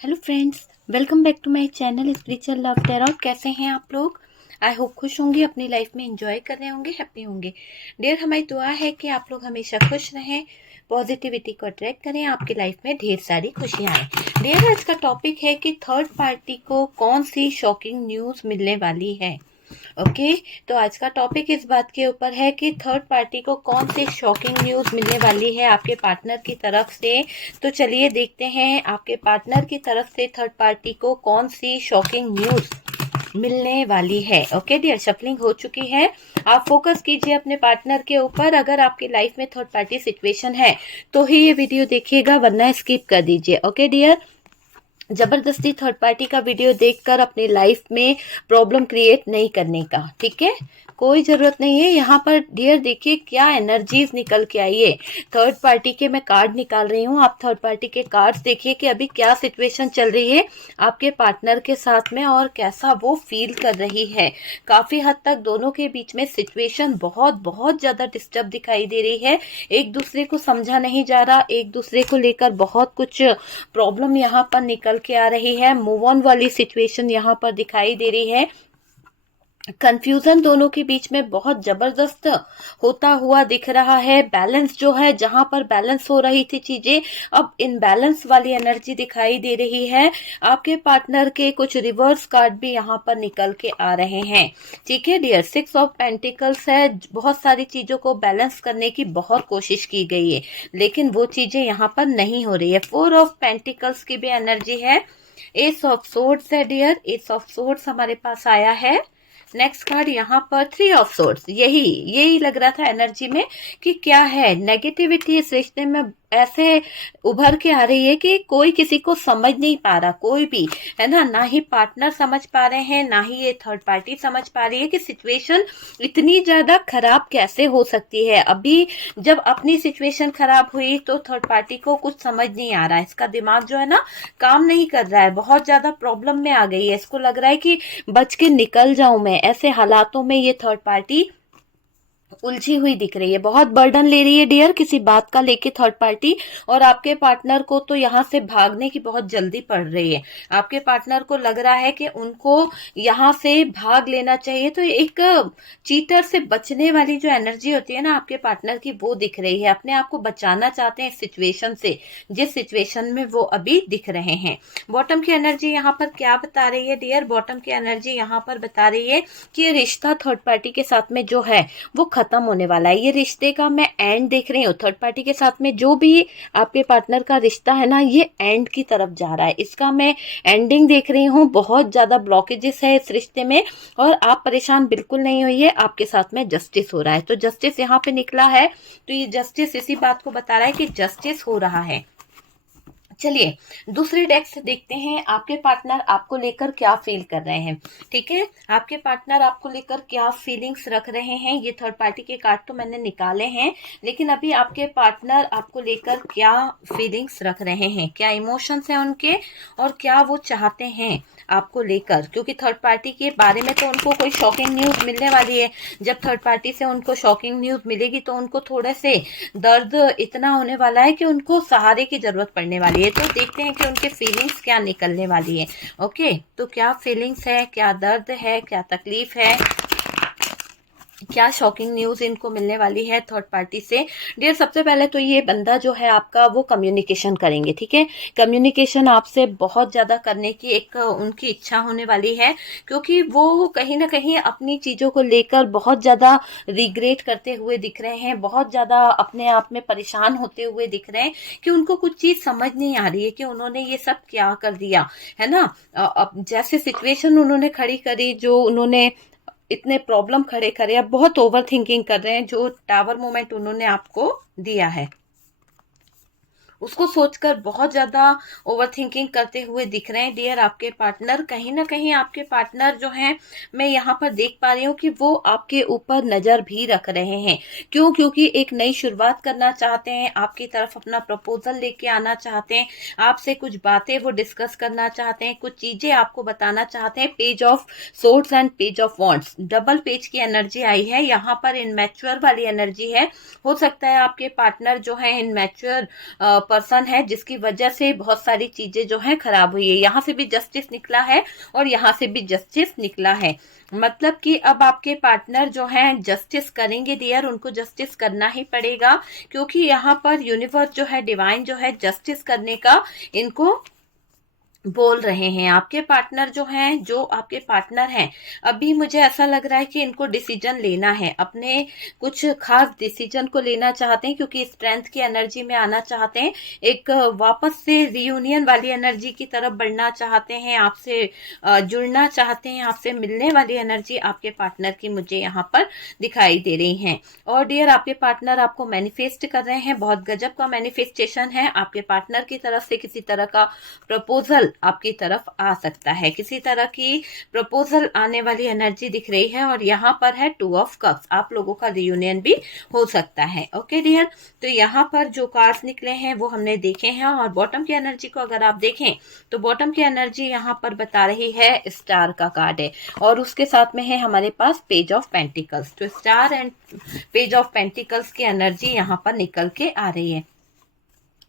Hello friends, welcome back to my channel spiritual love tarot. कैसे हैं आप लोग? आई होप खुश होंगे, अपनी लाइफ में एंजॉय कर रहे होंगे, हैप्पी होंगे। डियर, हमारी दुआ है कि आप लोग हमेशा खुश रहें, पॉजिटिविटी को अट्रैक्ट करें, आपकी लाइफ में ढेर सारी खुशियां आए। डियर, आज का टॉपिक है कि थर्ड पार्टी को कौन सी शॉकिंग न्यूज़ मिलने वाली है। ओके, तो आज का टॉपिक इस बात के ऊपर है कि थर्ड पार्टी को कौन सी शॉकिंग न्यूज़ मिलने वाली है आपके पार्टनर की तरफ से। तो चलिए देखते हैं आपके पार्टनर की तरफ से थर्ड पार्टी को कौन सी शॉकिंग न्यूज़ मिलने वाली है। ओके डियर, शफलिंग हो चुकी है। आप फोकस कीजिए अपने पार्टनर के ऊपर। अगर आपकी लाइफ में थर्ड पार्टी सिचुएशन है तो ही ये वीडियो देखिएगा, वरना स्किप कर दीजिए। ओके डियर, जबरदस्ती थर्ड पार्टी का वीडियो देखकर अपनी लाइफ में प्रॉब्लम क्रिएट नहीं करने का, ठीक है? कोई जरूरत नहीं है। यहाँ पर डियर देखिए क्या एनर्जीज निकल के आई है। थर्ड पार्टी के मैं कार्ड निकाल रही हूँ, आप थर्ड पार्टी के कार्ड्स देखिए कि अभी क्या सिचुएशन चल रही है आपके पार्टनर के साथ में और कैसा वो फील कर रही है। काफी हद तक दोनों के बीच में सिचुएशन बहुत बहुत ज्यादा डिस्टर्ब दिखाई दे रही है। एक दूसरे को समझा नहीं जा रहा, एक दूसरे को लेकर बहुत कुछ प्रॉब्लम यहाँ पर निकल के आ रही है। मूव ऑन वाली सिचुएशन यहाँ पर दिखाई दे रही है। कंफ्यूजन दोनों के बीच में बहुत जबरदस्त होता हुआ दिख रहा है। बैलेंस जो है, जहां पर बैलेंस हो रही थी चीजें, अब इनबैलेंस वाली एनर्जी दिखाई दे रही है। आपके पार्टनर के कुछ रिवर्स कार्ड भी यहाँ पर निकल के आ रहे हैं। ठीक है डियर, 6 ऑफ पेंटिकल्स है। बहुत सारी चीजों को बैलेंस करने की बहुत कोशिश की गई है, लेकिन वो चीजें यहाँ पर नहीं हो रही है। 4 ऑफ पेंटिकल्स की भी एनर्जी है। एस ऑफ सोर्ड्स है डियर, एस ऑफ सोर्ड्स हमारे पास आया है। नेक्स्ट कार्ड यहाँ पर 3 ऑफ सोर्ड्स। यही लग रहा था एनर्जी में कि क्या है, नेगेटिविटी इस रिश्ते में ऐसे उभर के आ रही है कि कोई किसी को समझ नहीं पा रहा, कोई भी, है ना ही पार्टनर समझ पा रहे हैं, ना ही ये थर्ड पार्टी समझ पा रही है कि सिचुएशन इतनी ज्यादा खराब कैसे हो सकती है। अभी जब अपनी सिचुएशन खराब हुई तो थर्ड पार्टी को कुछ समझ नहीं आ रहा है। इसका दिमाग जो है ना, काम नहीं कर रहा है, बहुत ज्यादा प्रॉब्लम में आ गई है। इसको लग रहा है कि बच के निकल जाऊं मैं। ऐसे हालातों में ये थर्ड पार्टी उलझी हुई दिख रही है, बहुत बर्डन ले रही है डियर किसी बात का लेके थर्ड पार्टी। और आपके पार्टनर को तो यहाँ से भागने की बहुत जल्दी पड़ रही है। आपके पार्टनर को लग रहा है कि उनको यहाँ से भाग लेना चाहिए। तो एक चीटर से बचने वाली जो एनर्जी होती है ना आपके पार्टनर की, वो दिख रही है। अपने आप को बचाना चाहते हैं सिचुएशन से, जिस सिचुएशन में वो अभी दिख रहे हैं। बॉटम की एनर्जी यहाँ पर क्या बता रही है डियर? बॉटम की एनर्जी यहाँ पर बता रही है कि ये रिश्ता थर्ड पार्टी के साथ में जो है वो खत्म होने वाला है। ये रिश्ते का मैं एंड देख रही हूँ। थर्ड पार्टी के साथ में जो भी आपके पार्टनर का रिश्ता है ना, ये एंड की तरफ जा रहा है। इसका मैं एंडिंग देख रही हूँ। बहुत ज्यादा ब्लॉकेजेस है इस रिश्ते में और आप परेशान बिल्कुल नहीं होइए, आपके साथ में जस्टिस हो रहा है। तो जस्टिस यहाँ पे निकला है, तो ये जस्टिस इसी बात को बता रहा है कि जस्टिस हो रहा है। चलिए दूसरे डेक से देखते हैं आपके पार्टनर आपको लेकर क्या फील कर रहे हैं। ठीक है, आपके पार्टनर आपको लेकर क्या फीलिंग्स रख रहे हैं। ये थर्ड पार्टी के कार्ड तो मैंने निकाले हैं, लेकिन अभी आपके पार्टनर आपको लेकर क्या फीलिंग्स रख रहे हैं, क्या इमोशंस हैं उनके और क्या वो चाहते हैं आपको लेकर। क्योंकि थर्ड पार्टी के बारे में तो उनको कोई शॉकिंग न्यूज मिलने वाली है। जब थर्ड पार्टी से उनको शॉकिंग न्यूज मिलेगी तो उनको थोड़े से दर्द इतना होने वाला है कि उनको सहारे की जरूरत पड़ने वाली है। तो देखते हैं कि उनके फीलिंग्स क्या निकलने वाली है। ओके, तो क्या फीलिंग्स है, क्या दर्द है, क्या तकलीफ है, क्या शॉकिंग न्यूज इनको मिलने वाली है थर्ड पार्टी से। डियर, सबसे पहले तो ये बंदा जो है आपका, वो कम्युनिकेशन करेंगे। ठीक है, कम्युनिकेशन आपसे बहुत ज्यादा करने की एक उनकी इच्छा होने वाली है, क्योंकि वो कहीं ना कहीं अपनी चीजों को लेकर बहुत ज्यादा रिग्रेट करते हुए दिख रहे हैं, बहुत ज्यादा अपने आप में परेशान होते हुए दिख रहे हैं कि उनको कुछ चीज समझ नहीं आ रही है कि उन्होंने ये सब क्या कर दिया, है ना। अब जैसे सिचुएशन उन्होंने खड़ी करी, जो उन्होंने इतने प्रॉब्लम खड़े करे, अब बहुत ओवर थिंकिंग कर रहे हैं। जो टावर मोमेंट उन्होंने आपको दिया है उसको सोचकर बहुत ज्यादा ओवर थिंकिंग करते हुए दिख रहे हैं डियर आपके पार्टनर। कहीं ना कहीं आपके पार्टनर जो हैं, मैं यहाँ पर देख पा रही हूँ कि वो आपके ऊपर नजर भी रख रहे हैं। क्यों? क्योंकि एक नई शुरुआत करना चाहते हैं, आपकी तरफ अपना प्रपोजल लेके आना चाहते हैं, आपसे कुछ बातें वो डिस्कस करना चाहते हैं, कुछ चीजें आपको बताना चाहते हैं। Page of swords and page of wands, double page की एनर्जी आई है यहाँ पर। इनमैच्योर वाली एनर्जी है। हो सकता है आपके पार्टनर जो है इनमैच्योर पर्सन है जिसकी वजह से बहुत सारी चीजें जो है खराब हुई है। यहाँ से भी जस्टिस निकला है और यहाँ से भी जस्टिस निकला है, मतलब कि अब आपके पार्टनर जो हैं जस्टिस करेंगे डियर, उनको जस्टिस करना ही पड़ेगा, क्योंकि यहाँ पर यूनिवर्स जो है, डिवाइन जो है, जस्टिस करने का इनको बोल रहे हैं। आपके पार्टनर जो आपके पार्टनर हैं, अभी मुझे ऐसा लग रहा है कि इनको डिसीजन लेना है, अपने कुछ खास डिसीजन को लेना चाहते हैं, क्योंकि स्ट्रेंथ की एनर्जी में आना चाहते हैं, एक वापस से रियूनियन वाली एनर्जी की तरफ बढ़ना चाहते हैं, आपसे जुड़ना चाहते हैं, आपसे मिलने वाली एनर्जी आपके पार्टनर की मुझे यहाँ पर दिखाई दे रही है। और डियर, आपके पार्टनर आपको मैनिफेस्ट कर रहे हैं, बहुत गजब का मैनिफेस्टेशन है। आपके पार्टनर की तरफ से किसी तरह का प्रपोजल आपकी तरफ आ सकता है, किसी तरह की प्रपोजल आने वाली एनर्जी दिख रही है। और यहाँ पर है 2 ऑफ कप्स, आप लोगों का रियूनियन भी हो सकता है। ओके डियर, तो यहाँ पर जो कार्ड्स निकले हैं वो हमने देखे हैं। और बॉटम की एनर्जी को अगर आप देखें तो बॉटम की एनर्जी यहाँ पर बता रही है स्टार का कार्ड है, और उसके साथ में है हमारे पास पेज ऑफ पेंटिकल्स। तो star and page of pentacles की एनर्जी यहाँ पर निकल के आ रही है।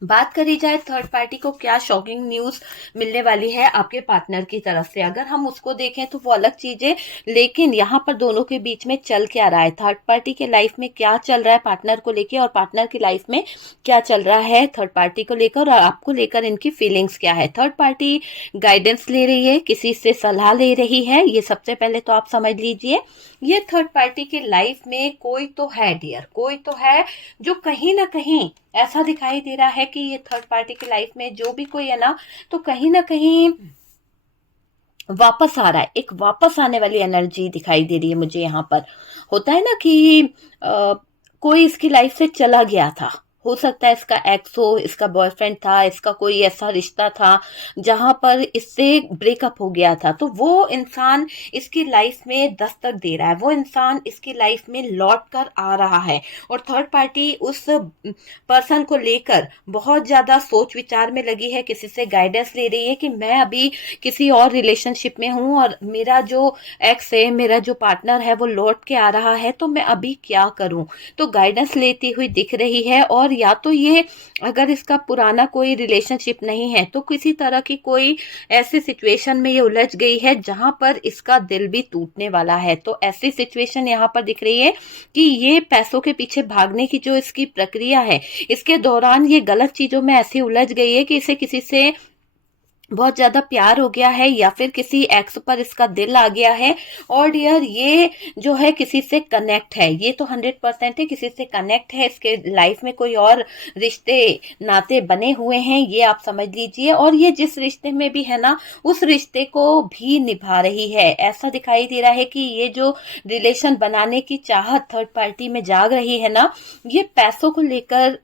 बात करी जाए थर्ड पार्टी को क्या शॉकिंग न्यूज मिलने वाली है आपके पार्टनर की तरफ से, अगर हम उसको देखें तो वो अलग चीज है, लेकिन यहाँ पर दोनों के बीच में चल क्या रहा है, थर्ड पार्टी के लाइफ में क्या चल रहा है पार्टनर को लेके, और पार्टनर की लाइफ में क्या चल रहा है थर्ड पार्टी को लेकर, और आपको लेकर इनकी फीलिंग्स क्या है। थर्ड पार्टी गाइडेंस ले रही है, किसी से सलाह ले रही है, ये सबसे पहले तो आप समझ लीजिए। ये थर्ड पार्टी की लाइफ में कोई तो है डियर, कोई तो है जो कहीं ना कहीं ऐसा दिखाई दे रहा है कि ये थर्ड पार्टी की लाइफ में जो भी कोई है ना, तो कहीं ना कहीं वापस आ रहा है, एक वापस आने वाली एनर्जी दिखाई दे रही है मुझे यहाँ पर। होता है ना कि कोई इसकी लाइफ से चला गया था, हो सकता है इसका एक्स हो, इसका बॉयफ्रेंड था, इसका कोई ऐसा रिश्ता था जहां पर इससे ब्रेकअप हो गया था, तो वो इंसान इसकी लाइफ में दस्तक दे रहा है, वो इंसान इसकी लाइफ में लौट कर आ रहा है। और थर्ड पार्टी उस पर्सन को लेकर बहुत ज्यादा सोच विचार में लगी है, किसी से गाइडेंस ले रही है कि मैं अभी किसी और रिलेशनशिप में हूं और मेरा जो एक्स है, मेरा जो पार्टनर है वो लौट के आ रहा है, तो मैं अभी क्या करूं। तो गाइडेंस लेती हुई दिख रही है। और या तो ये, अगर इसका पुराना कोई रिलेशनशिप नहीं है तो किसी तरह की कोई ऐसी सिचुएशन में ये उलझ गई है जहां पर इसका दिल भी टूटने वाला है। तो ऐसी सिचुएशन यहाँ पर दिख रही है कि ये पैसों के पीछे भागने की जो इसकी प्रक्रिया है, इसके दौरान ये गलत चीजों में ऐसी उलझ गई है कि इसे किसी से बहुत ज्यादा प्यार हो गया है, या फिर किसी एक्स पर इसका दिल आ गया है। और डियर, ये जो है किसी से कनेक्ट है, ये तो 100% है, किसी से कनेक्ट है, इसके लाइफ में कोई और रिश्ते नाते बने हुए हैं, ये आप समझ लीजिए। और ये जिस रिश्ते में भी है ना, उस रिश्ते को भी निभा रही है। ऐसा दिखाई दे रहा है कि ये जो रिलेशन बनाने की चाहत थर्ड पार्टी में जाग रही है ना, ये पैसों को लेकर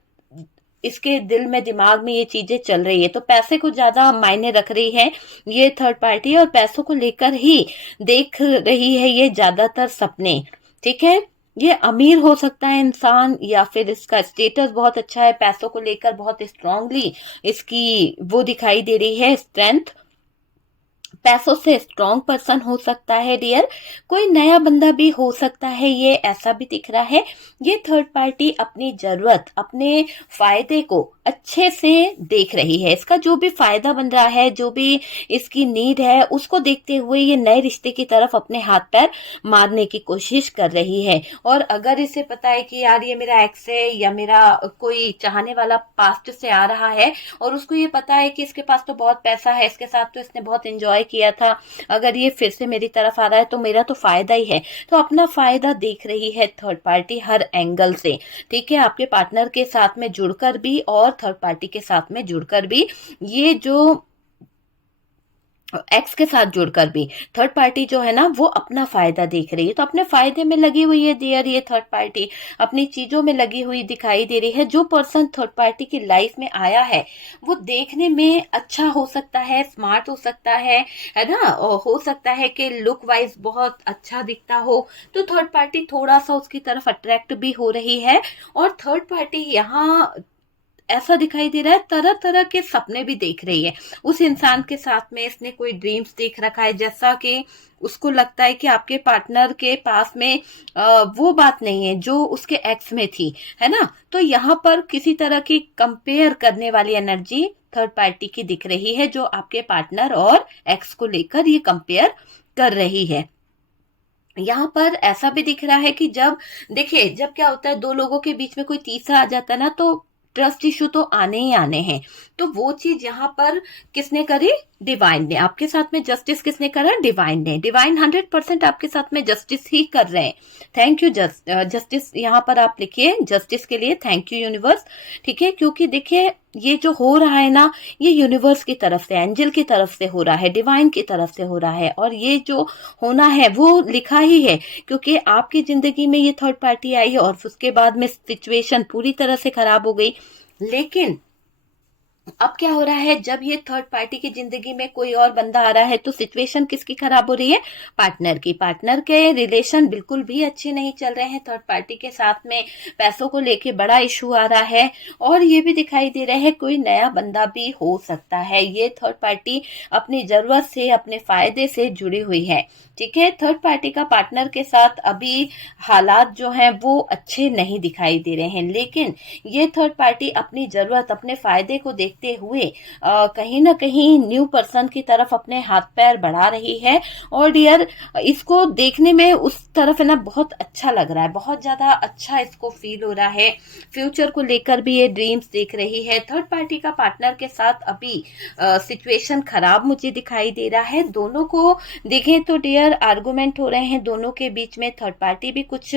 इसके दिल में, दिमाग में ये चीजें चल रही है। तो पैसे को ज्यादा मायने रख रही है ये थर्ड पार्टी, और पैसों को लेकर ही देख रही है ये ज्यादातर सपने। ठीक है, ये अमीर हो सकता है इंसान, या फिर इसका स्टेटस बहुत अच्छा है, पैसों को लेकर बहुत स्ट्रांगली इसकी वो दिखाई दे रही है स्ट्रेंथ, पैसों से स्ट्रॉन्ग पर्सन हो सकता है डियर, कोई नया बंदा भी हो सकता है, ये ऐसा भी दिख रहा है। ये थर्ड पार्टी अपनी जरूरत, अपने फायदे को अच्छे से देख रही है, इसका जो भी फायदा बन रहा है, जो भी इसकी नीड है, उसको देखते हुए ये नए रिश्ते की तरफ अपने हाथ पैर मारने की कोशिश कर रही है। और अगर इसे पता है कि यार ये मेरा एक्स है या मेरा कोई चाहने वाला पास्ट से आ रहा है, और उसको ये पता है कि इसके पास तो बहुत पैसा है, इसके साथ तो इसने बहुत एंजॉय किया था, अगर ये फिर से मेरी तरफ आ रहा है तो मेरा तो फायदा ही है, तो अपना फायदा देख रही है थर्ड पार्टी हर एंगल से। ठीक है, आपके पार्टनर के साथ में जुड़कर भी और थर्ड पार्टी के साथ में जुड़कर भी, ये जो एक्स के साथ जुड़कर भी थर्ड पार्टी जो है ना वो अपना फायदा देख रही है। तो अपने फायदे में लगी हुई है डियर, ये थर्ड पार्टी अपनी चीजों में लगी हुई दिखाई दे रही है। जो पर्सन थर्ड पार्टी की लाइफ में आया है वो देखने में अच्छा हो सकता है, स्मार्ट हो सकता है ना, और हो सकता है कि लुक वाइज बहुत अच्छा दिखता हो, तो थर्ड पार्टी थोड़ा सा उसकी तरफ अट्रैक्ट भी हो रही है। और थर्ड पार्टी यहाँ ऐसा दिखाई दे रहा है, तरह तरह के सपने भी देख रही है उस इंसान के साथ में। इसने कोई ड्रीम्स देख रखा है, जैसा कि उसको लगता है कि आपके पार्टनर के पास में वो बात नहीं है जो उसके एक्स में थी, है ना। तो यहाँ पर किसी तरह की कंपेयर करने वाली एनर्जी थर्ड पार्टी की दिख रही है, जो आपके पार्टनर और एक्स को लेकर ये कंपेयर कर रही है। यहाँ पर ऐसा भी दिख रहा है कि जब देखिए, जब क्या होता है, दो लोगों के बीच में कोई तीसरा आ जाता है ना, तो ट्रस्ट इशू तो आने ही आने हैं। तो वो चीज यहाँ पर किसने करी? डिवाइन ने। आपके साथ में जस्टिस किसने करा? डिवाइन ने। डिवाइन 100% आपके साथ में जस्टिस ही कर रहे हैं। थैंक यू जस्टिस, यहाँ पर आप लिखिए जस्टिस के लिए थैंक यू यूनिवर्स, ठीक है। क्योंकि देखिए, ये जो हो रहा है ना, ये यूनिवर्स की तरफ से, एंजल की तरफ से हो रहा है, डिवाइन की तरफ से हो रहा है। और ये जो होना है वो लिखा ही है, क्योंकि आपकी जिंदगी में ये थर्ड पार्टी आई और उसके बाद में सिचुएशन पूरी तरह से खराब हो गई। लेकिन अब क्या हो रहा है, जब ये थर्ड पार्टी की जिंदगी में कोई और बंदा आ रहा है, तो सिचुएशन किसकी खराब हो रही है? पार्टनर की। पार्टनर के रिलेशन बिल्कुल भी अच्छे नहीं चल रहे हैं थर्ड पार्टी के साथ में। पैसों को लेके बड़ा इशू आ रहा है, और ये भी दिखाई दे रहा है कोई नया बंदा भी हो सकता है। ये थर्ड पार्टी अपनी जरूरत से, अपने फायदे से जुड़ी हुई है, ठीक है। थर्ड पार्टी का पार्टनर के साथ अभी हालात जो हैं वो अच्छे नहीं दिखाई दे रहे हैं, लेकिन ये थर्ड पार्टी अपनी जरूरत, अपने फायदे को देखते हुए कहीं ना कहीं न्यू पर्सन की तरफ अपने हाथ पैर बढ़ा रही है। और डियर, इसको देखने में उस तरफ है ना बहुत अच्छा लग रहा है, बहुत ज्यादा अच्छा इसको फील हो रहा है। फ्यूचर को लेकर भी ये ड्रीम्स देख रही है। थर्ड पार्टी का पार्टनर के साथ अभी सिचुएशन खराब मुझे दिखाई दे रहा है। दोनों को देखें तो डियर आर्गुमेंट हो रहे हैं दोनों के बीच में। थर्ड पार्टी भी कुछ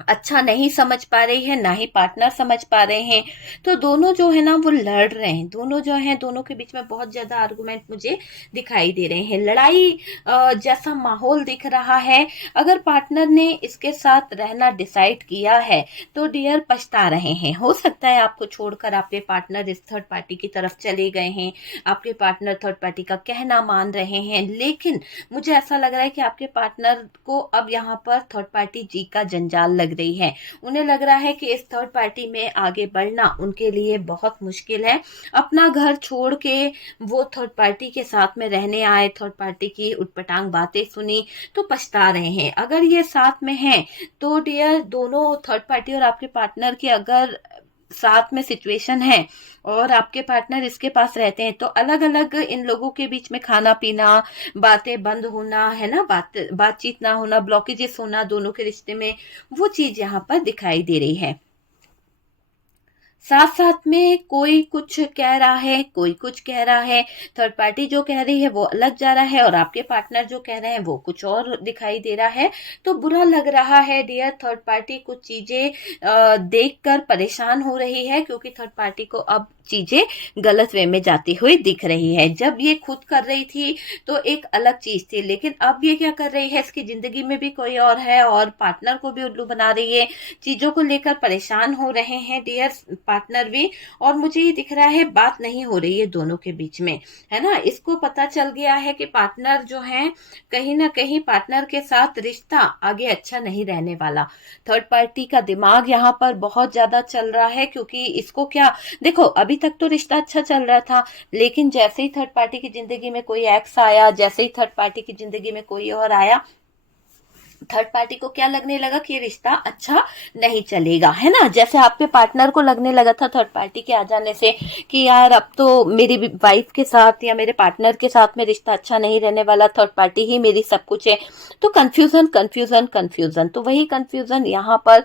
अच्छा नहीं समझ पा रही है, ना ही पार्टनर समझ पा रहे हैं। तो दोनों जो है ना वो लड़ रहे हैं, दोनों जो हैं, दोनों के बीच में बहुत ज्यादा आर्गुमेंट मुझे दिखाई दे रहे हैं। लड़ाई जैसा माहौल दिख रहा है। अगर पार्टनर ने इसके साथ रहना डिसाइड किया है तो डियर पछता रहे हैं। हो सकता है आपको छोड़कर आपके पार्टनर इस थर्ड पार्टी की तरफ चले गए हैं, आपके पार्टनर थर्ड पार्टी का कहना मान रहे हैं। लेकिन मुझे ऐसा लग रहा है कि आपके पार्टनर को अब यहाँ पर थर्ड पार्टी जी का जंजाल लग रही है। उन्हें लग रहा है कि इस थर्ड पार्टी में आगे बढ़ना उनके लिए बहुत मुश्किल है। अपना घर छोड़ के वो थर्ड पार्टी के साथ में रहने आए, थर्ड पार्टी की उटपटांग बातें सुनी, तो पछता रहे हैं। अगर ये साथ में हैं तो डियर, दोनों थर्ड पार्टी और आपके पार्टनर की अगर साथ में सिचुएशन है और आपके पार्टनर इसके पास रहते हैं, तो अलग अलग इन लोगों के बीच में खाना पीना, बातें बंद होना, है ना, बातचीत ना होना, ब्लॉकेजेस होना दोनों के रिश्ते में, वो चीज यहाँ पर दिखाई दे रही है। साथ साथ में कोई कुछ कह रहा है, कोई कुछ कह रहा है। थर्ड पार्टी जो कह रही है वो अलग जा रहा है, और आपके पार्टनर जो कह रहे हैं वो कुछ और दिखाई दे रहा है। तो बुरा लग रहा है डियर। थर्ड पार्टी कुछ चीजें देखकर परेशान हो रही है, क्योंकि थर्ड पार्टी को अब चीजें गलत वे में जाती हुई दिख रही है। जब ये खुद कर रही थी तो एक अलग चीज थी, लेकिन अब ये क्या कर रही है, इसकी जिंदगी में भी कोई और है और पार्टनर को भी उल्लू बना रही है। चीजों को लेकर परेशान हो रहे हैं डियर पार्टनर भी। और मुझे ये दिख रहा है बात नहीं हो रही है दोनों के बीच में, है ना। इसको पता चल गया है कि पार्टनर जो है, कहीं ना कहीं पार्टनर के साथ रिश्ता आगे अच्छा नहीं रहने वाला। थर्ड पार्टी का दिमाग यहाँ पर बहुत ज्यादा चल रहा है, क्योंकि इसको क्या, देखो अभी तक तो रिश्ता अच्छा चल रहा था, लेकिन जैसे ही थर्ड पार्टी की जिंदगी में कोई एक्स आया, जैसे ही थर्ड पार्टी की जिंदगी में कोई और आया, थर्ड पार्टी को क्या लगने लगा कि ये रिश्ता अच्छा नहीं चलेगा, है ना। जैसे आपके पार्टनर को लगने लगा था थर्ड पार्टी के आ जाने से कि यार अब तो मेरी वाइफ के साथ या मेरे पार्टनर के साथ में रिश्ता अच्छा नहीं रहने वाला, थर्ड पार्टी ही मेरी सब कुछ है। तो कंफ्यूजन कंफ्यूजन कंफ्यूजन, तो वही कंफ्यूजन यहाँ पर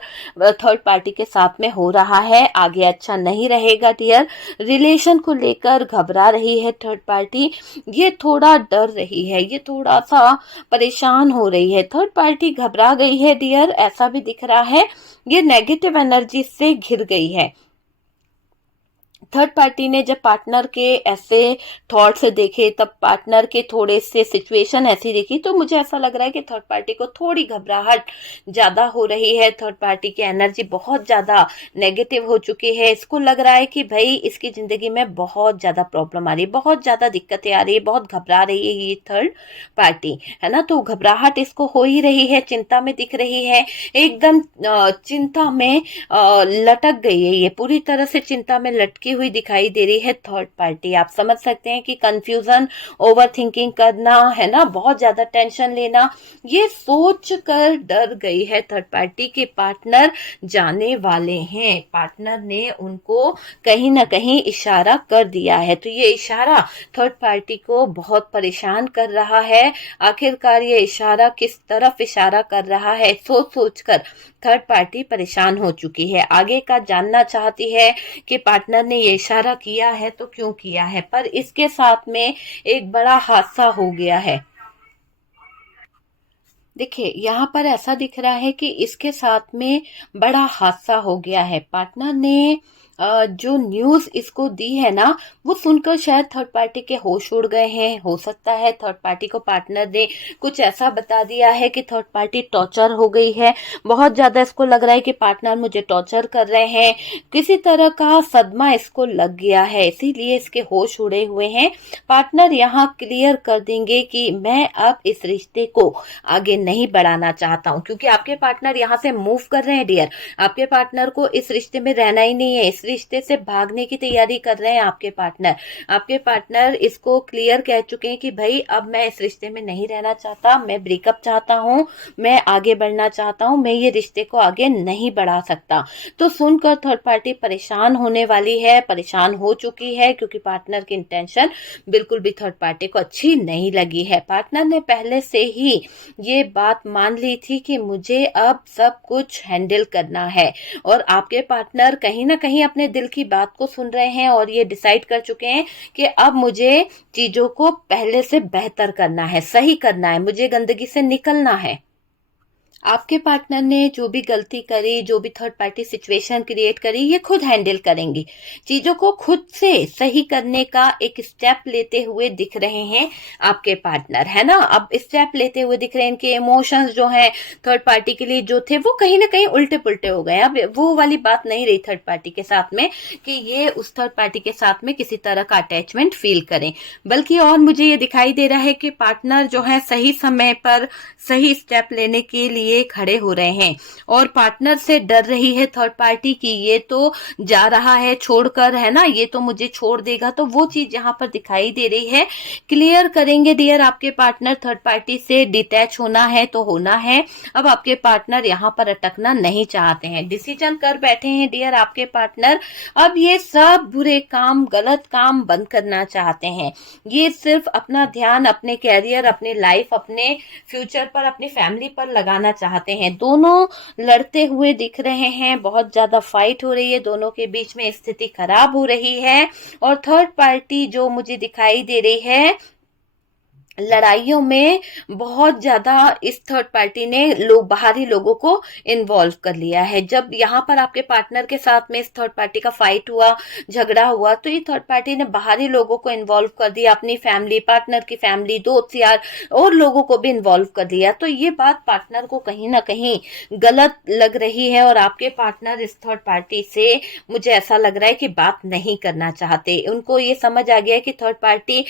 थर्ड पार्टी के साथ में हो रहा है। आगे अच्छा नहीं रहेगा डियर। रिलेशन को लेकर घबरा रही है थर्ड पार्टी, ये थोड़ा डर रही है, ये थोड़ा सा परेशान हो रही है। थर्ड पार्टी घबरा गई है डियर, ऐसा भी दिख रहा है। ये नेगेटिव एनर्जी से घिर गई है। थर्ड पार्टी ने जब पार्टनर के ऐसे थॉट्स देखे, तब पार्टनर के थोड़े से सिचुएशन ऐसी देखी, तो मुझे ऐसा लग रहा है कि थर्ड पार्टी को थोड़ी घबराहट ज़्यादा हो रही है। थर्ड पार्टी की एनर्जी बहुत ज़्यादा नेगेटिव हो चुकी है। इसको लग रहा है कि भाई इसकी ज़िंदगी में बहुत ज़्यादा प्रॉब्लम आ रही है, बहुत ज़्यादा दिक्कतें आ रही है, बहुत घबरा रही है ये थर्ड पार्टी, है ना। तो घबराहट इसको हो ही रही है, चिंता में दिख रही है, एकदम चिंता में लटक गई है, ये पूरी तरह से चिंता में लटकी हुई दिखाई दे रही है थर्ड पार्टी। आप समझ सकते हैं कि कंफ्यूजन, ओवर थिंकिंग करना, है ना, बहुत ज्यादा टेंशन लेना, ये सोच कर डर गई है थर्ड पार्टी के पार्टनर जाने वाले हैं। पार्टनर ने उनको कहीं ना कहीं इशारा कर दिया है, तो ये इशारा थर्ड पार्टी को बहुत परेशान कर रहा है। आखिरकार ये इशारा किस तरफ इशारा कर रहा है, सोच सोच कर थर्ड पार्टी परेशान हो चुकी है। आगे का जानना चाहती है कि पार्टनर ने ये इशारा किया है तो क्यों किया है, पर इसके साथ में एक बड़ा हादसा हो गया है। देखिए, यहाँ पर ऐसा दिख रहा है कि इसके साथ में बड़ा हादसा हो गया है। पार्टनर ने जो न्यूज़ इसको दी है ना, वो सुनकर शायद थर्ड पार्टी के होश उड़ गए हैं। हो सकता है थर्ड पार्टी को पार्टनर ने कुछ ऐसा बता दिया है कि थर्ड पार्टी टॉर्चर हो गई है। बहुत ज़्यादा इसको लग रहा है कि पार्टनर मुझे टॉर्चर कर रहे हैं, किसी तरह का सदमा इसको लग गया है, इसीलिए इसके होश उड़े हुए हैं। पार्टनर यहाँ क्लियर कर देंगे कि मैं अब इस रिश्ते को आगे नहीं बढ़ाना चाहता हूँ, क्योंकि आपके पार्टनर यहाँ से मूव कर रहे हैं डियर। आपके पार्टनर को इस रिश्ते में रहना ही नहीं है, इस रिश्ते से भागने की तैयारी कर रहे हैं आपके पार्टनर। आपके पार्टनर इसको क्लियर कह चुके हैं कि भाई अब मैं इस रिश्ते में नहीं रहना चाहता, मैं ब्रेकअप चाहता हूँ, मैं आगे बढ़ना चाहता हूँ, मैं ये रिश्ते को आगे नहीं बढ़ा सकता। तो सुनकर थर्ड पार्टी परेशान होने वाली है, परेशान हो चुकी है, क्योंकि पार्टनर की इंटेंशन बिल्कुल भी थर्ड पार्टी को अच्छी नहीं लगी है। पार्टनर ने पहले से ही ये बात मान ली थी कि मुझे अब सब कुछ हैंडल करना है, और आपके पार्टनर कहीं ना कहीं अपने दिल की बात को सुन रहे हैं और ये डिसाइड कर चुके हैं कि अब मुझे चीजों को पहले से बेहतर करना है, सही करना है, मुझे गंदगी से निकलना है। आपके पार्टनर ने जो भी गलती करी, जो भी थर्ड पार्टी सिचुएशन क्रिएट करी, ये खुद हैंडल करेंगी। चीजों को खुद से सही करने का एक स्टेप लेते हुए दिख रहे हैं आपके पार्टनर, है ना। अब स्टेप लेते हुए दिख रहे हैं, इनके इमोशंस जो हैं थर्ड पार्टी के लिए जो थे वो कहीं ना कहीं उल्टे पुल्टे हो गए। अब वो वाली बात नहीं रही थर्ड पार्टी के साथ में कि ये उस थर्ड पार्टी के साथ में किसी तरह का अटैचमेंट फील करें, बल्कि और मुझे ये दिखाई दे रहा है कि पार्टनर जो है सही समय पर सही स्टेप लेने के लिए खड़े हो रहे हैं। और पार्टनर से डर रही है थर्ड पार्टी की ये तो जा रहा है छोड़कर, है ना, ये तो मुझे छोड़ देगा, तो वो चीज यहाँ पर दिखाई दे रही है। क्लियर करेंगे डियर आपके पार्टनर, थर्ड पार्टी से डिटैच होना है तो होना है। अब आपके पार्टनर यहाँ पर अटकना नहीं चाहते हैं, डिसीजन कर बैठे हैं डियर आपके पार्टनर। अब ये सब बुरे काम, गलत काम बंद करना चाहते हैं। ये सिर्फ अपना ध्यान अपने कैरियर, अपने लाइफ, अपने फ्यूचर पर, अपनी फैमिली पर लगाना चाहते हैं। दोनों लड़ते हुए दिख रहे हैं, बहुत ज्यादा फाइट हो रही है, दोनों के बीच में स्थिति खराब हो रही है। और थर्ड पार्टी जो मुझे दिखाई दे रही है लड़ाइयों में बहुत ज्यादा इस थर्ड पार्टी ने बाहरी लोगों को इन्वॉल्व कर लिया है। जब यहाँ पर आपके पार्टनर के साथ में इस थर्ड पार्टी का फाइट हुआ, झगड़ा हुआ, तो ये थर्ड पार्टी ने बाहरी लोगों को इन्वॉल्व कर दिया, अपनी फैमिली, पार्टनर की फैमिली, दोस्त यार और लोगों को भी इन्वॉल्व कर दिया। तो ये बात पार्टनर को कहीं ना कहीं गलत लग रही है, और आपके पार्टनर इस थर्ड पार्टी से मुझे ऐसा लग रहा है कि बात नहीं करना चाहते। उनको ये समझ आ गया है कि थर्ड पार्टी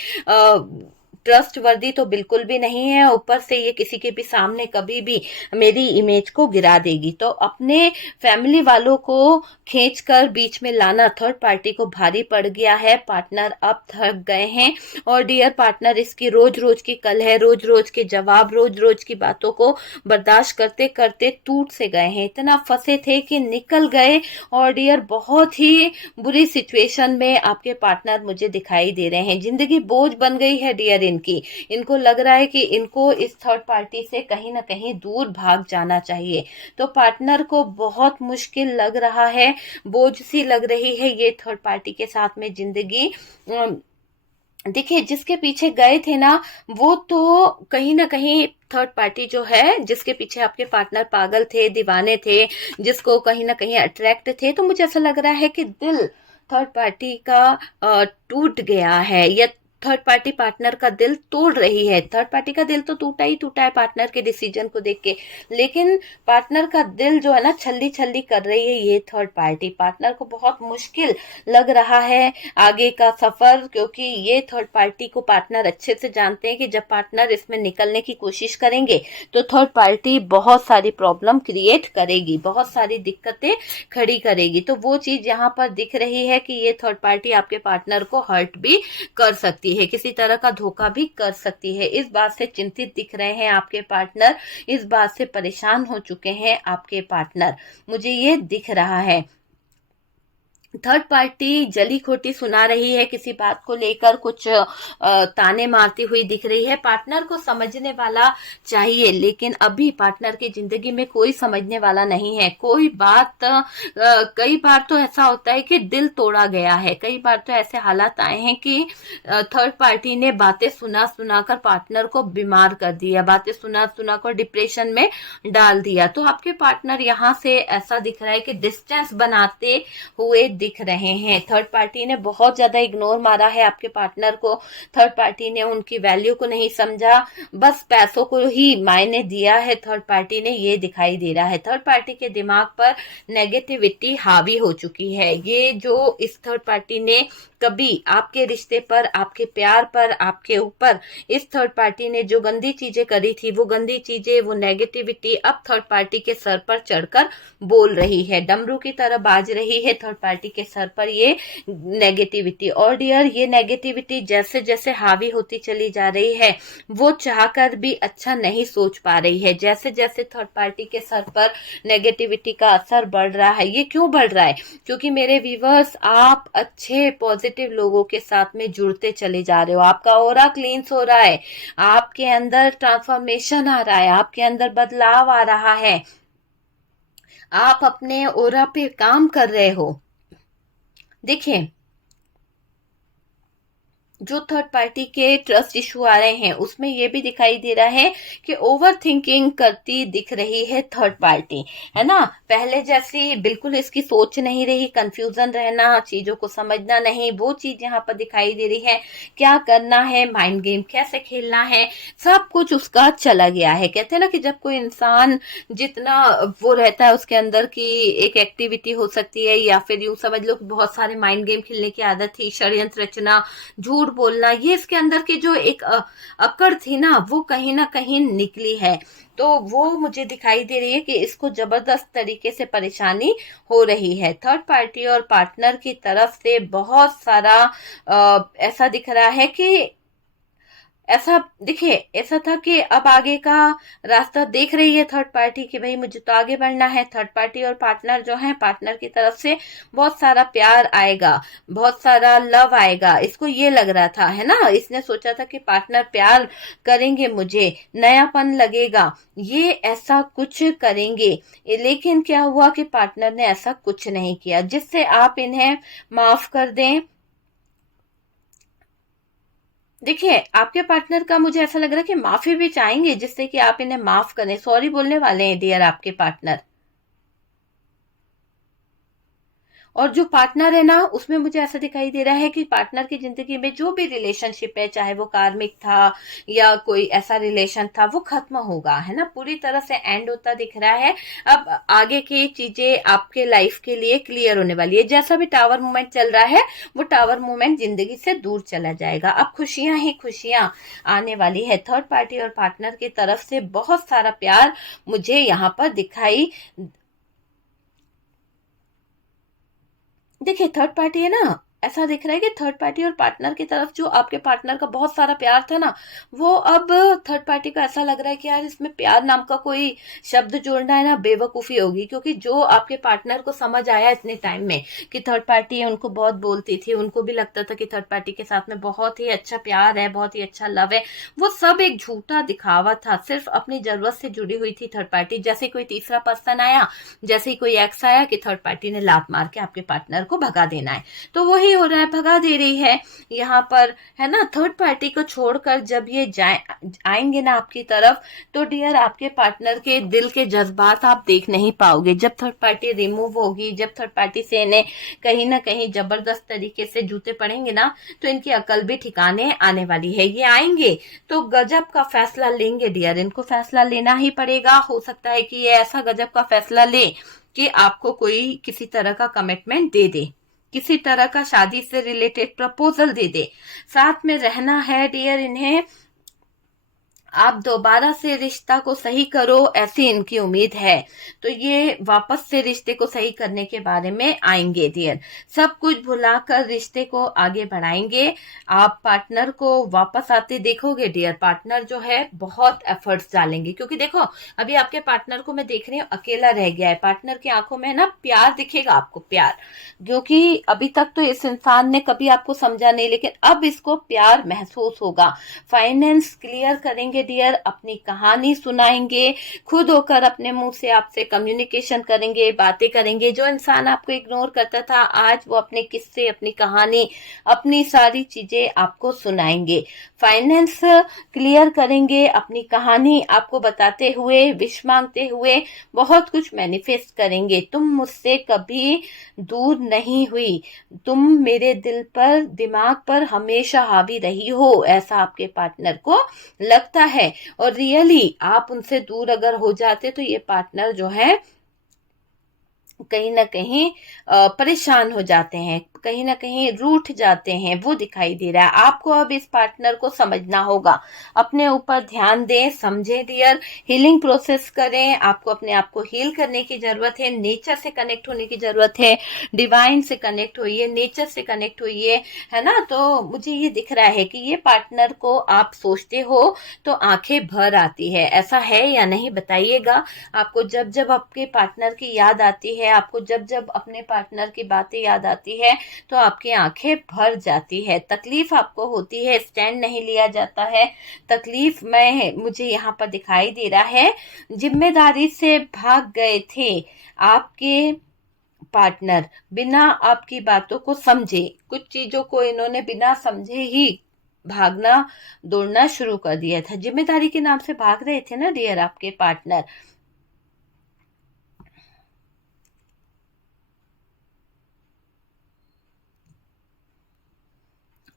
ट्रस्ट वर्दी तो बिल्कुल भी नहीं है, ऊपर से ये किसी के भी सामने कभी भी मेरी इमेज को गिरा देगी। तो अपने फैमिली वालों को खींचकर बीच में लाना थर्ड पार्टी को भारी पड़ गया है। पार्टनर अब थक गए हैं, और डियर पार्टनर इसकी रोज रोज की कलह, रोज रोज के जवाब, रोज रोज की बातों को बर्दाश्त करते करते टूट से गए हैं। इतना फंसे थे कि निकल गए, और डियर बहुत ही बुरी सिचुएशन में आपके पार्टनर मुझे दिखाई दे रहे हैं। जिंदगी बोझ बन गई है डियर इनको लग रहा है कि इनको इस थर्ड पार्टी से कहीं ना कहीं दूर भाग जाना चाहिए। तो पार्टनर को बहुत मुश्किल लग रहा है, बोझ सी लग रही है ये थर्ड पार्टी के साथ में जिंदगी। देखिए, जिसके पीछे गए थे ना, वो तो कहीं ना कहीं थर्ड पार्टी जो है, जिसके पीछे आपके पार्टनर पागल थे, दीवाने थे, जिसको कहीं ना कहीं अट्रैक्ट थे, तो मुझे ऐसा लग रहा है कि दिल थर्ड पार्टी का टूट गया है या थर्ड पार्टी पार्टनर का दिल तोड़ रही है। थर्ड पार्टी का दिल तो टूटा ही टूटा है पार्टनर के डिसीजन को देख के, लेकिन पार्टनर का दिल जो है ना छल्ली छल्ली कर रही है ये थर्ड पार्टी। पार्टनर को बहुत मुश्किल लग रहा है आगे का सफर, क्योंकि ये थर्ड पार्टी को पार्टनर अच्छे से जानते हैं कि जब पार्टनर इसमें निकलने की कोशिश करेंगे तो थर्ड पार्टी बहुत सारी प्रॉब्लम क्रिएट करेगी, बहुत सारी दिक्कतें खड़ी करेगी। तो वो चीज यहाँ पर दिख रही है कि ये थर्ड पार्टी आपके पार्टनर को हर्ट भी कर सकती है, किसी तरह का धोखा भी कर सकती है। इस बात से चिंतित दिख रहे हैं आपके पार्टनर, इस बात से परेशान हो चुके हैं आपके पार्टनर, मुझे ये दिख रहा है। थर्ड पार्टी जली खोटी सुना रही है, किसी बात को लेकर कुछ ताने मारती हुई दिख रही है। पार्टनर को समझने वाला चाहिए, लेकिन अभी पार्टनर की जिंदगी में कोई समझने वाला नहीं है। कोई बात कई बार तो ऐसा होता है कि दिल तोड़ा गया है, कई बार तो ऐसे हालात आए हैं कि थर्ड पार्टी ने बातें सुना सुना कर पार्टनर को बीमार कर दिया, बातें सुना सुना कर डिप्रेशन में डाल दिया। तो आपके पार्टनर यहाँ से ऐसा दिख रहा है कि डिस्टेंस बनाते हुए दिख रहे हैं। थर्ड पार्टी ने बहुत ज्यादा इग्नोर मारा है आपके पार्टनर को, थर्ड पार्टी ने उनकी वैल्यू को नहीं समझा, बस पैसों को ही मायने दिया है थर्ड पार्टी ने, ये दिखाई दे रहा है। थर्ड पार्टी के दिमाग पर नेगेटिविटी हावी हो चुकी है। ये जो इस थर्ड पार्टी ने कभी आपके रिश्ते पर, आपके प्यार पर, आपके ऊपर इस थर्ड पार्टी ने जो गंदी चीजें करी थी, वो गंदी चीजें, वो नेगेटिविटी अब थर्ड पार्टी के सर पर चढ़कर बोल रही है, डमरू की तरह बाज रही है थर्ड पार्टी के सर पर ये नेगेटिविटी। और डियर, ये नेगेटिविटी जैसे जैसे हावी होती चली जा रही है, वो चाहकर भी अच्छा नहीं सोच पा रही है। जैसे जैसे थर्ड पार्टी के सर पर नेगेटिविटी का असर बढ़ रहा है, ये क्यों बढ़ रहा है? क्योंकि मेरे व्यूवर्स, आप अच्छे पॉजिटिव लोगों के साथ में जुड़ते चले जा रहे हो, आपका ऑरा क्लींस हो रहा है, आपके अंदर ट्रांसफॉर्मेशन आ रहा है, आपके अंदर बदलाव आ रहा है, आप अपने ऑरा पे काम कर रहे हो। देखिए, जो थर्ड पार्टी के ट्रस्ट इशू आ रहे हैं उसमें ये भी दिखाई दे रहा है कि ओवर थिंकिंग करती दिख रही है थर्ड पार्टी, है ना। पहले जैसी बिल्कुल इसकी सोच नहीं रही, कंफ्यूजन रहना, चीजों को समझना नहीं, वो चीज यहाँ पर दिखाई दे रही है। क्या करना है, माइंड गेम कैसे खेलना है, सब कुछ उसका चला गया है। कहते हैं ना कि जब कोई इंसान जितना वो रहता है उसके अंदर की एक एक्टिविटी हो सकती है, या फिर यूं समझ लो कि बहुत सारे माइंड गेम खेलने की आदत थी, षड्यंत्र रचना, झूठ बोलना, ये इसके अंदर की जो एक अकड़ थी ना, वो कहीं ना कहीं निकली है। तो वो मुझे दिखाई दे रही है कि इसको जबरदस्त तरीके से परेशानी हो रही है। थर्ड पार्टी और पार्टनर की तरफ से बहुत सारा ऐसा दिख रहा है कि ऐसा देखिए, ऐसा था कि अब आगे का रास्ता देख रही है थर्ड पार्टी कि भाई मुझे तो आगे बढ़ना है। थर्ड पार्टी और पार्टनर जो है, पार्टनर की तरफ से बहुत सारा प्यार आएगा, बहुत सारा लव आएगा, इसको ये लग रहा था, है ना। इसने सोचा था कि पार्टनर प्यार करेंगे, मुझे नयापन लगेगा, ये ऐसा कुछ करेंगे, लेकिन क्या हुआ कि पार्टनर ने ऐसा कुछ नहीं किया जिससे आप इन्हें माफ कर दें। देखिए, आपके पार्टनर का मुझे ऐसा लग रहा है कि माफी भी चाहेंगे जिससे कि आप इन्हें माफ करें, सॉरी बोलने वाले हैं डियर आपके पार्टनर। और जो पार्टनर है ना, उसमें मुझे ऐसा दिखाई दे रहा है कि पार्टनर की जिंदगी में जो भी रिलेशनशिप है, चाहे वो कार्मिक था या कोई ऐसा रिलेशन था, वो खत्म होगा, है ना, पूरी तरह से एंड होता दिख रहा है। अब आगे की चीजें आपके लाइफ के लिए क्लियर होने वाली है। जैसा भी टावर मूवमेंट चल रहा है, वो टावर मूवमेंट जिंदगी से दूर चला जाएगा। अब खुशियां ही खुशियां आने वाली है। थर्ड पार्टी और पार्टनर की तरफ से बहुत सारा प्यार मुझे यहाँ पर दिखाई। देखिए, थर्ड पार्टी है ना, ऐसा दिख रहा है कि थर्ड पार्टी और पार्टनर की तरफ जो आपके पार्टनर का बहुत सारा प्यार था ना, वो अब थर्ड पार्टी को ऐसा लग रहा है कि यार इसमें प्यार नाम का कोई शब्द जोड़ना है ना, बेवकूफी होगी। क्योंकि जो आपके पार्टनर को समझ आया इतने टाइम में कि थर्ड पार्टी है, उनको बहुत बोलती थी, उनको भी लगता था कि थर्ड पार्टी के साथ में बहुत ही अच्छा प्यार है, बहुत ही अच्छा लव है, वो सब एक झूठा दिखावा था। सिर्फ अपनी जरूरत से जुड़ी हुई थी थर्ड पार्टी। जैसे कोई तीसरा पर्सन आया, जैसे ही कोई एक्स आया कि थर्ड पार्टी ने लात मार के आपके पार्टनर को भगा देना है, तो वही हो रहा है, भगा दे रही है यहाँ पर, है ना। थर्ड पार्टी को छोड़कर जब ये आएंगे ना आपकी तरफ, तो डियर आपके पार्टनर के दिल के जज्बात आप देख नहीं पाओगे। जब थर्ड पार्टी रिमूव होगी, जब थर्ड पार्टी से इन्हें कहीं ना कहीं जबरदस्त तरीके से जूते पड़ेंगे ना, तो इनकी अकल भी ठिकाने आने वाली है। ये आएंगे तो गजब का फैसला लेंगे डियर, इनको फैसला लेना ही पड़ेगा। हो सकता है कि ये ऐसा गजब का फैसला ले कि आपको कोई किसी तरह का कमिटमेंट दे दे, किसी तरह का शादी से रिलेटेड प्रपोजल दे दे। साथ में रहना है डियर इन्हें, आप दोबारा से रिश्ता को सही करो ऐसी इनकी उम्मीद है। तो ये वापस से रिश्ते को सही करने के बारे में आएंगे डियर, सब कुछ भुलाकर रिश्ते को आगे बढ़ाएंगे। आप पार्टनर को वापस आते देखोगे डियर, पार्टनर जो है बहुत एफर्ट्स डालेंगे, क्योंकि देखो अभी आपके पार्टनर को मैं देख रही हूँ अकेला रह गया है। पार्टनर की आंखों में ना प्यार दिखेगा आपको, प्यार, क्योंकि अभी तक तो इस इंसान ने कभी आपको समझा नहीं, लेकिन अब इसको प्यार महसूस होगा। फाइनेंस क्लियर करेंगे डियर, अपनी कहानी सुनाएंगे, खुद होकर अपने मुंह से आपसे कम्युनिकेशन करेंगे, बातें करेंगे। जो इंसान आपको इग्नोर करता था, आज वो अपने किस्से, अपनी कहानी, अपनी सारी चीजें आपको सुनाएंगे। फाइनेंस क्लियर करेंगे, अपनी कहानी आपको बताते हुए, विश मांगते हुए बहुत कुछ मैनिफेस्ट करेंगे। तुम मुझसे कभी दूर नहीं हुई, तुम मेरे दिल पर, दिमाग पर हमेशा हावी रही हो, ऐसा आपके पार्टनर को लगता है। और रियली आप उनसे दूर अगर हो जाते तो ये पार्टनर जो है कहीं ना कहीं परेशान हो जाते हैं, कहीं ना कहीं रूठ जाते हैं, वो दिखाई दे रहा है। आपको अब इस पार्टनर को समझना होगा, अपने ऊपर ध्यान दें, समझे डियर, हीलिंग प्रोसेस करें। आपको अपने आप को हील करने की जरूरत है, नेचर से कनेक्ट होने की जरूरत है, डिवाइन से कनेक्ट होइए, नेचर से कनेक्ट होइए, है ना। तो मुझे ये दिख रहा है कि ये पार्टनर को आप सोचते हो तो आंखें भर आती है, ऐसा है या नहीं बताइएगा। आपको जब जब आपके पार्टनर की याद आती है, आपको जब जब अपने पार्टनर की बातें याद आती है, तो आपकी आंखें भर जाती है। तकलीफ आपको होती है, स्टैंड नहीं लिया जाता है। तकलीफ मुझे यहाँ पर दिखाई दे रहा है। जिम्मेदारी से भाग गए थे आपके पार्टनर, बिना आपकी बातों को समझे, कुछ चीजों को इन्होंने बिना समझे ही भागना दौड़ना शुरू कर दिया था। जिम्मेदारी के नाम से भाग रहे थे ना डियर आपके पार्टनर।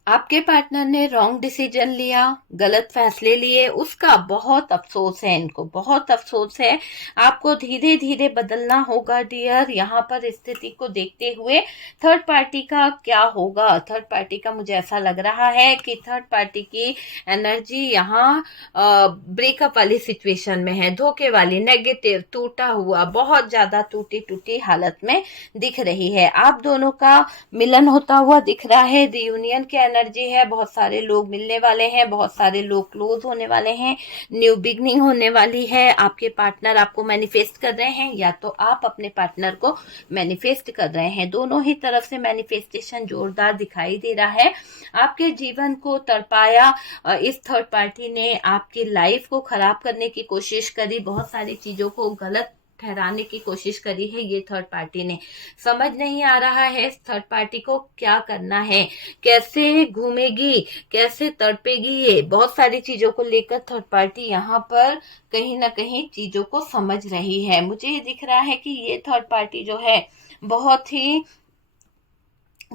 आपके पार्टनर ने रॉन्ग डिसीजन लिया, गलत फैसले लिए, उसका बहुत अफसोस है, इनको बहुत अफसोस है। आपको धीरे धीरे बदलना होगा डियर, यहाँ पर स्थिति को देखते हुए। थर्ड पार्टी का क्या होगा? थर्ड पार्टी का मुझे ऐसा लग रहा है कि थर्ड पार्टी की एनर्जी यहाँ ब्रेकअप वाली सिचुएशन में है, धोखे वाली, नेगेटिव, टूटा हुआ, बहुत ज्यादा टूटी टूटी हालत में दिख रही है। आप दोनों का मिलन होता हुआ दिख रहा है, रियूनियन की एनर्जी है, बहुत सारे लोग मिलने वाले हैं, बहुत सारे लोग क्लोज होने वाले हैं, न्यू बिगनिंग होने वाली है। आपके पार्टनर आपको मैनिफेस्ट कर रहे हैं या तो आप अपने पार्टनर को मैनिफेस्ट कर रहे हैं, दोनों ही तरफ से मैनिफेस्टेशन जोरदार दिखाई दे रहा है। आपके जीवन को तड़पाया इस थर्ड पार्टी ने, आपकी लाइफ को खराब करने की कोशिश करी, बहुत सारी चीजों को गलत ठहराने की कोशिश करी है ये थर्ड पार्टी ने। समझ नहीं आ रहा है थर्ड पार्टी को क्या करना है, कैसे घूमेगी, कैसे तड़पेगी। ये बहुत सारी चीजों को लेकर थर्ड पार्टी यहाँ पर कहीं ना कहीं चीजों को समझ रही है। मुझे ये दिख रहा है कि ये थर्ड पार्टी जो है बहुत ही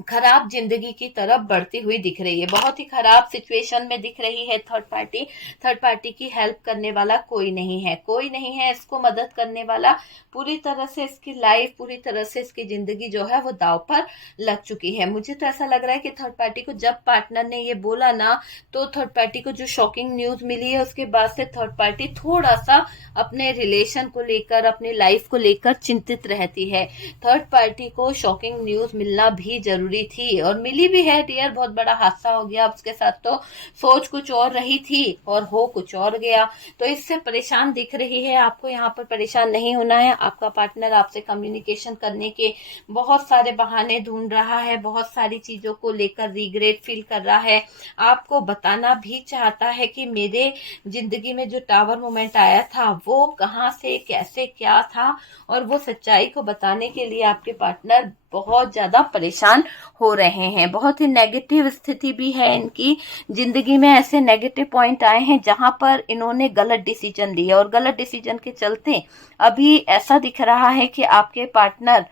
खराब जिंदगी की तरफ बढ़ती हुई दिख रही है, बहुत ही खराब सिचुएशन में दिख रही है थर्ड पार्टी। थर्ड पार्टी की हेल्प करने वाला कोई नहीं है, कोई नहीं है इसको मदद करने वाला। पूरी तरह से इसकी लाइफ, पूरी तरह से इसकी जिंदगी जो है वो दाव पर लग चुकी है। मुझे तो ऐसा लग रहा है कि थर्ड पार्टी को जब पार्टनर ने ये बोला ना, तो थर्ड पार्टी को जो शॉकिंग न्यूज मिली है उसके बाद से थर्ड पार्टी थोड़ा सा अपने रिलेशन को लेकर, अपनी लाइफ को लेकर चिंतित रहती है। थर्ड पार्टी को शॉकिंग न्यूज मिलना भी जरूरी थी और मिली भी है डियर। बहुत बड़ा हादसा हो गया उसके साथ, तो सोच कुछ और रही थी और हो कुछ और गया। तो इससे परेशान दिख रही है, आपको यहाँ पर परेशान नहीं होना है। आपका पार्टनर आपसे कम्युनिकेशन करने के बहुत सारे बहाने ढूंढ रहा है, बहुत सारी चीजों को लेकर रिग्रेट फील कर रहा है। आपको बताना भी चाहता है कि मेरे जिंदगी में जो टावर मोमेंट आया था वो कहाँ से, कैसे, क्या था, और वो सच्चाई को बताने के लिए आपके पार्टनर बहुत ज़्यादा परेशान हो रहे हैं। बहुत ही नेगेटिव स्थिति भी है इनकी ज़िंदगी में। ऐसे नेगेटिव पॉइंट आए हैं जहां पर इन्होंने गलत डिसीजन लिया और गलत डिसीजन के चलते अभी ऐसा दिख रहा है कि आपके पार्टनर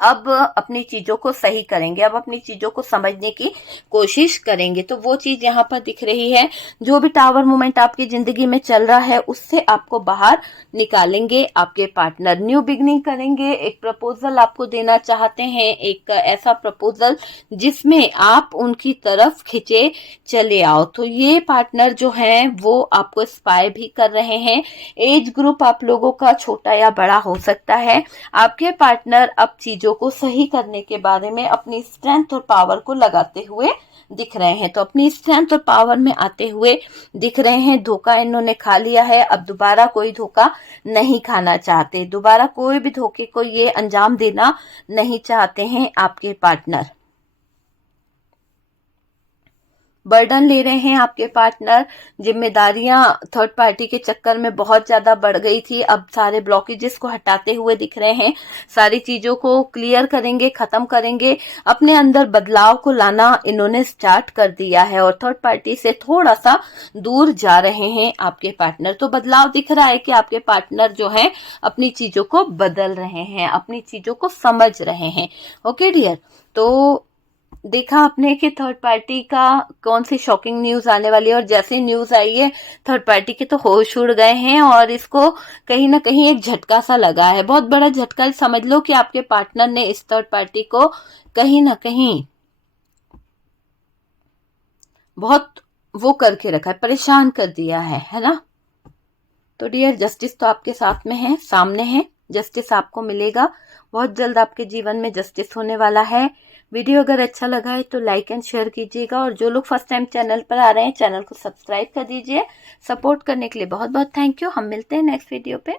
अब अपनी चीजों को सही करेंगे, अब अपनी चीजों को समझने की कोशिश करेंगे। तो वो चीज यहाँ पर दिख रही है। जो भी टावर मोमेंट आपकी जिंदगी में चल रहा है उससे आपको बाहर निकालेंगे आपके पार्टनर। न्यू बिगनिंग करेंगे। एक प्रपोजल आपको देना चाहते हैं, एक ऐसा प्रपोजल जिसमें आप उनकी तरफ खिंचे चले आओ। तो ये पार्टनर जो है वो आपको स्पाई भी कर रहे हैं। एज ग्रुप आप लोगों का छोटा या बड़ा हो सकता है। आपके पार्टनर अब चीजों को सही करने के बारे में अपनी स्ट्रेंथ और पावर को लगाते हुए दिख रहे हैं। तो अपनी स्ट्रेंथ और पावर में आते हुए दिख रहे हैं। धोखा इन्होंने खा लिया है, अब दोबारा कोई धोखा नहीं खाना चाहते। दोबारा कोई भी धोखे को ये अंजाम देना नहीं चाहते हैं आपके पार्टनर। बर्डन ले रहे हैं आपके पार्टनर। जिम्मेदारियां थर्ड पार्टी के चक्कर में बहुत ज्यादा बढ़ गई थी, अब सारे ब्लॉकेजेस को हटाते हुए दिख रहे हैं। सारी चीजों को क्लियर करेंगे, खत्म करेंगे। अपने अंदर बदलाव को लाना इन्होंने स्टार्ट कर दिया है और थर्ड पार्टी से थोड़ा सा दूर जा रहे हैं आपके पार्टनर। तो बदलाव दिख रहा है कि आपके पार्टनर जो है अपनी चीजों को बदल रहे हैं, अपनी चीजों को समझ रहे हैं। ओके डियर, तो देखा आपने कि थर्ड पार्टी का कौन सी शॉकिंग न्यूज आने वाली है। और जैसे न्यूज आई है थर्ड पार्टी के तो होश उड़ गए हैं और इसको कहीं ना कहीं एक झटका सा लगा है, बहुत बड़ा झटका। समझ लो कि आपके पार्टनर ने इस थर्ड पार्टी को कहीं ना कहीं बहुत वो करके रखा है, परेशान कर दिया है ना। तो डियर, जस्टिस तो आपके साथ में है, सामने है। जस्टिस आपको मिलेगा बहुत जल्द। आपके जीवन में जस्टिस होने वाला है। वीडियो अगर अच्छा लगा है तो लाइक एंड शेयर कीजिएगा और जो लोग फर्स्ट टाइम चैनल पर आ रहे हैं चैनल को सब्सक्राइब कर दीजिए। सपोर्ट करने के लिए बहुत बहुत थैंक यू। हम मिलते हैं नेक्स्ट वीडियो पे।